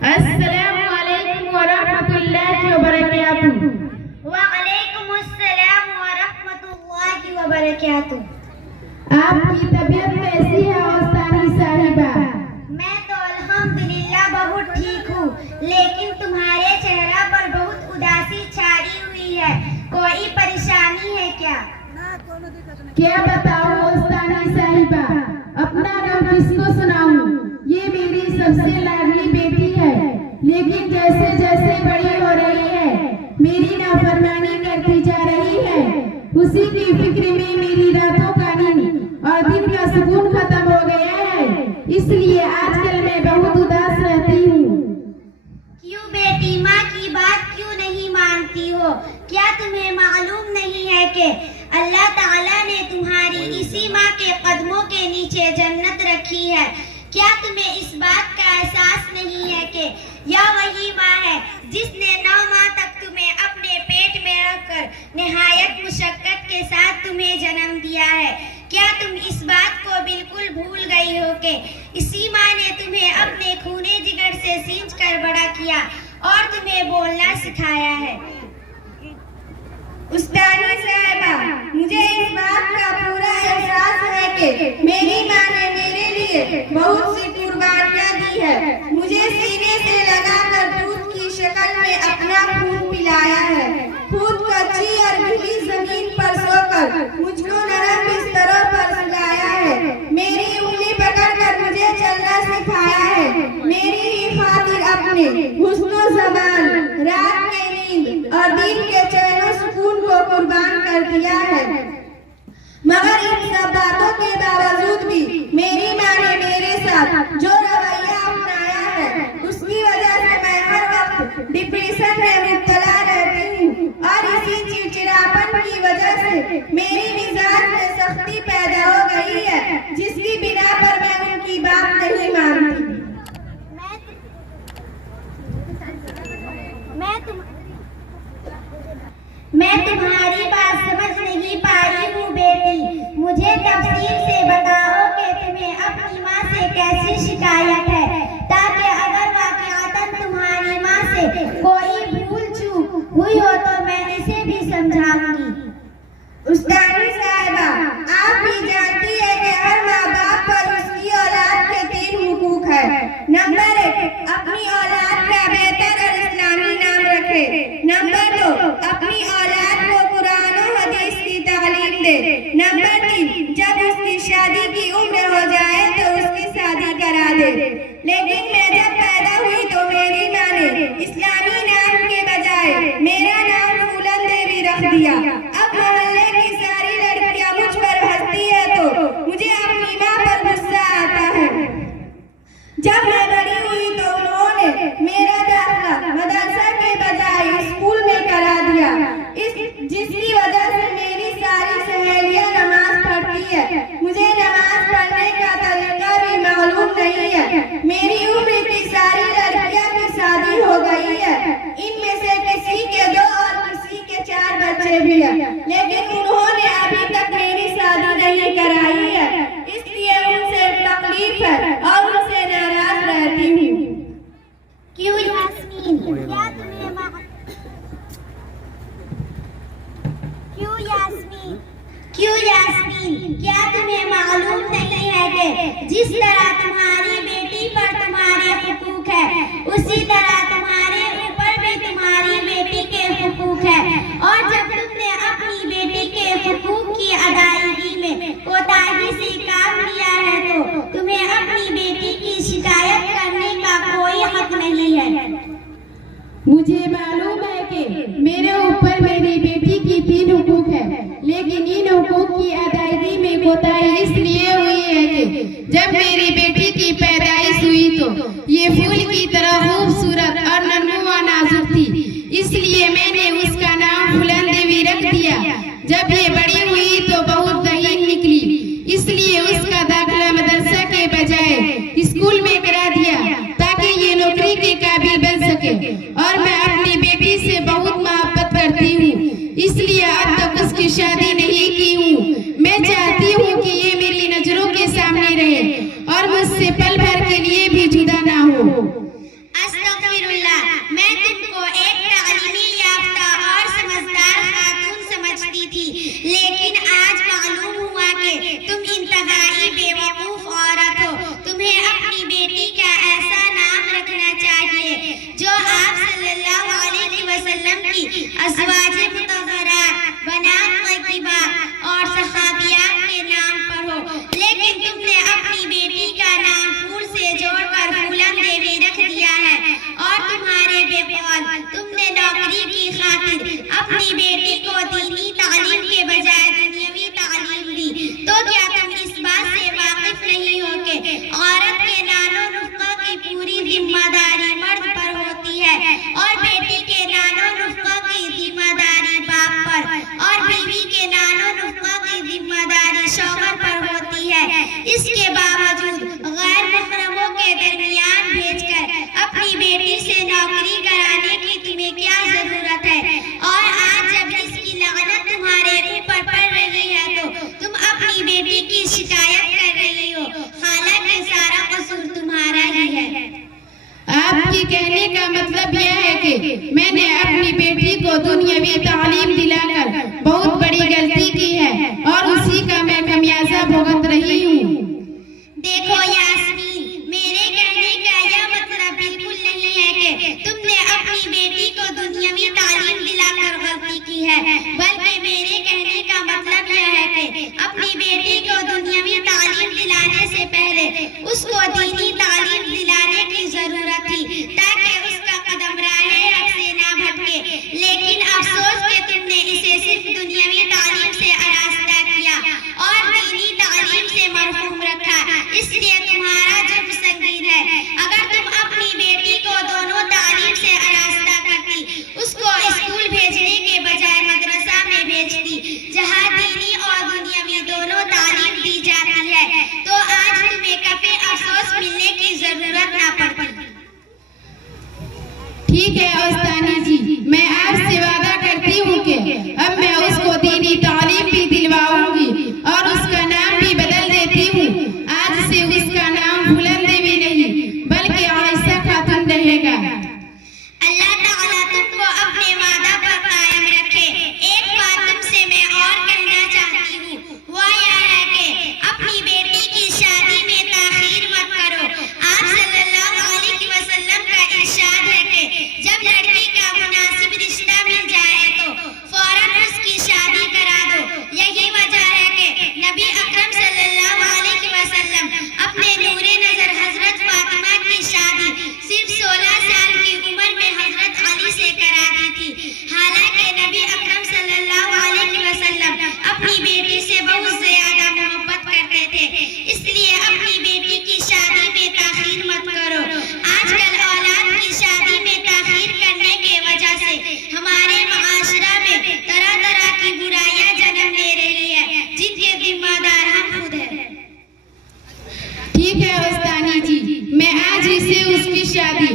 अस्सलामु अलैकुम व रहमतुल्लाहि व बरकातुहू। वालेकुमुस्सलाम व रहमतुल्लाहि व बरकातुहू। आपकी तबीयत कैसी है उस्तानी साहिबा? मैं तो अल्हम्दुलिल्लाह बहुत ठीक हूँ, लेकिन तुम्हारे चेहरा पर बहुत उदासी छाई हुई है। कोई परेशानी है क्या? क्या बताऊं उस्तानी साहिबा, अपना नाम किसको सुनाऊं? ये मेरी सबसे लाडली बेटी है, लेकिन जैसे जैसे बड़ी हो रही है मेरी नाफरमानी करती जा रही है। उसी की फिक्र में मेरी रातों का नींद और दिन का सुकून खत्म हो गया है, इसलिए आजकल मैं बहुत उदास रहती हूँ। क्यों बेटी, माँ की बात क्यों नहीं मानती हो? क्या तुम्हें मालूम नहीं है कि अल्लाह ताला ने तुम्हारी इसी माँ के कदमों के नीचे जन्नत रखी है? क्या तुम्हें इस बात का एहसास नहीं है कि यह वही माँ है जिसने 9 माह तक तुम्हें अपने पेट में रखकर निहायत मुशक्कत के साथ तुम्हें जन्म दिया है? क्या तुम इस बात को बिल्कुल भूल गई हो कि इसी माँ ने तुम्हें अपने खूने जिगर से सींच कर बड़ा किया और तुम्हें बोलना सिखाया है? उस्तानी साहिबा, मुझे इस बात का पूरा एहसास है कि मेरी माँ ने मेरे लिए बहुत सी कुर्बानियाँ दी है। मुझे सीने से लगाकर दूध की शक्ल में अपना खून पिलाया है, खुद कच्ची और गीली जमीन पर सोकर मुझको नरम बिस्तरों पर सुलाया है, मेरी उंगली पकड़कर मुझे चलना सिखाया है, मेरी ही खातिर अपने हुस्नो ज़बान, रात के नींद और दिन के चैन सुकून को कुर्बान कर दिया है। मगर इन सब बातों के बावजूद भी मेरी माँ ने मेरे साथ जो रवैया अपनाया है, उसकी वजह से मैं हर वक्त डिप्रेशन में मुब्तला रहती हूँ और इसी चिड़चिड़ापन की वजह से मेरी मिजाज में सख्ती पैदा हो गई है, जिसकी बिना पर मैं उनकी बात नहीं मानती। मैं तुम्हारी बात समझ नहीं पा रही हूँ बेटी। मुझे तफसील से बताओ कि तुम्हें अपनी माँ से कैसी शिकायत है, ताकि अगर वाकईतन तुम्हारी माँ से कोई भूल चूक हुई हो तो मैं इसे भी समझाऊंगी। उस्तानी साहिबा, आप भी जानती है कि हर माँ बाप पर उसकी औलाद के 3 हुकूक है। नंबर 1, अपनी औलाद का बेहतर और इस्लामी नाम रखे। नंबर 2, अपनी औलाद को कुरान और हदीस की तालीम दे। नंबर 3, जब उसकी शादी की उम्र हो जाए तो उसकी शादी करा दे। लेकिन मैं जब पैदा हुई तो मेरी माँ ने इस्लामी नाम के बजाय मेरा नाम फूलन देवी रख दिया। अब मोहल्ले की सारी लड़कियां मुझ पर हंसती है तो मुझे अपनी माँ पर गुस्सा आता है। जब मैं बड़ी हुई तो उन्होंने मेरा दाखिला मदरसा के बजाय स्कूल में करा दिया, जिसकी वजह से मेरी सारी सहेलियां नमाज पढ़ती है। मुझे नमाज पढ़ने का तरीका भी मालूम नहीं है। मेरी उम्र की सारी लड़कियां की शादी हो गई है, इनमें से किसी के 2 और किसी के 4 बच्चे भी हैं, लेकिन उन्होंने अभी तक मेरी शादी नहीं कराई है, इसलिए उनसे तकलीफ है और उनसे नाराज रहती हूँ। क्यों यास्मीन, क्या तुम्हें मालूम नहीं है कि जिस तरह तुम्हारी बेटी पर तुम्हारे हुकूक है, उसी तरह तुम्हारे ऊपर भी तुम्हारी बेटी के हुकूक है, और जब तुमने अपनी बेटी के हुकूक की अदायगी में कोताही से काम लिया है तो तुम्हें अपनी बेटी की शिकायत करने का कोई हक नहीं है। मुझे मालूम है कि मेरे ऊपर मेरी बेटी की 3 हुकूक है, लेकिन इन हुकूक की अदायगी में कोताही इसलिए हुई है कि जब मेरी बेटी की पैदाइश हुई तो ये फूल की तरह खूबसूरत और नन्ही नाजुक थी, इसलिए मैंने उसका नाम फूलन देवी रख दिया। जब ये बड़ी हुई तो बहुत ज़हीन निकली, इसलिए उसका दाखिला मदरसा के बजाय स्कूल में करा दिया ताकि ये नौकरी के काबिल बन सके। और मैं अपनी बेटी से बहुत मोहब्बत करती हूँ, इसलिए अब तक उसकी शादी नहीं की हूँ। मैं चाहती हूँ कि ये मेरी नजरों के सामने रहे और मुझसे पल भर के लिए भी जुदा ना हो। इसके बावजूद गैर मुहर्रमों के दरमियान भेजकर अपनी बेटी से नौकरी कराने की तुम्हें क्या जरूरत है? और आज जब इसकी लानत तुम्हारे ऊपर पड़ रही है तो तुम अपनी बेटी की शिकायत कर रही हो, हालांकि सारा कसूर तुम्हारा ही है। आपकी कहने का मतलब यह है कि मैंने अपनी बेटी को दुनियावी तालीम दिलाकर बहुत बड़ी गलती की है और उसी का मैं खमियाजा भुगत रही हूँ। देखो यास्मीन, मेरे कहने का यह मतलब बिल्कुल नहीं है कि तुमने अपनी बेटी को दुनियावी तालीम दिलाकर गलती की है, बल्कि मेरे कहने का मतलब यह है कि अपनी बेटी को दुनियावी तालीम दिलाने से पहले उसको दीनी तालीम दिलाने की जरूरत थी, ताकि उसका कदम राहे हक से ना भटके। लेकिन अफसोस कि तुमने इसे सिर्फ दुनियावी तालीम से आरास्ता किया और दीनी तालीम से मरहूम रखा, इसलिए तुम्हारा जुर्म संगीन है। अगर तुम अपनी बेटी को दोनों तालीम से आरास्ता करती, उसको स्कूल भेजने के बजाय मदरसा में भेजती, जहाँ दीनी और दुनियावी दोनों तालीम दी जाती है, तो आज तुम्हें कभी अफसोस मिलने की जरूरत ना पड़ती। ठीक है उस्तानी जी, मैं आपसे वादा करती हूँ कि अब मैं उसको दीनी तालीम भी दिलवाऊंगी और उसका नाम भी बदल देती हूँ। आज से उसका नाम बुलंद देवी नहीं बल्कि आयशा खातून रहेगा। अल्लाह ताला तुमको अपने वादा पर कायम रखे। एक बात तुमसे मैं और कहना चाहती हूँ, वो यह है कि अपनी बेटी की शादी में ताखीर मत करो। आप सल्लल्लाहु अलैहि वसल्लम का इरशाद है कि जब लड़की का मुनासिब रिश्ता मिल जाए तो फौरन उसकी शादी करा दो। यही वजह है कि नबी अकरम सल्लल्लाहु अलैहि वसल्लम अपने नूरे नजर हजरत फातिमा की शादी सिर्फ 16 साल की उम्र में हजरत अली से करा दी थी। हालांकि नबी अकरम सल्लल्लाहु अलैहि वसल्लम अपनी बेटी से बहुत ज्यादा मोहब्बत करते थे, इसलिए अपनी बेटी की शादी में ताखीर मत करो। आजकल औलाद की शादी में ताखीर करने के वजह से हमारे माशरा में तरह तरह की बुराइयां जन्म ले रही है, जिनके जिम्मेदार हम खुद हैं। ठीक है उस्तानी जी, मैं आज ही से उसकी शादी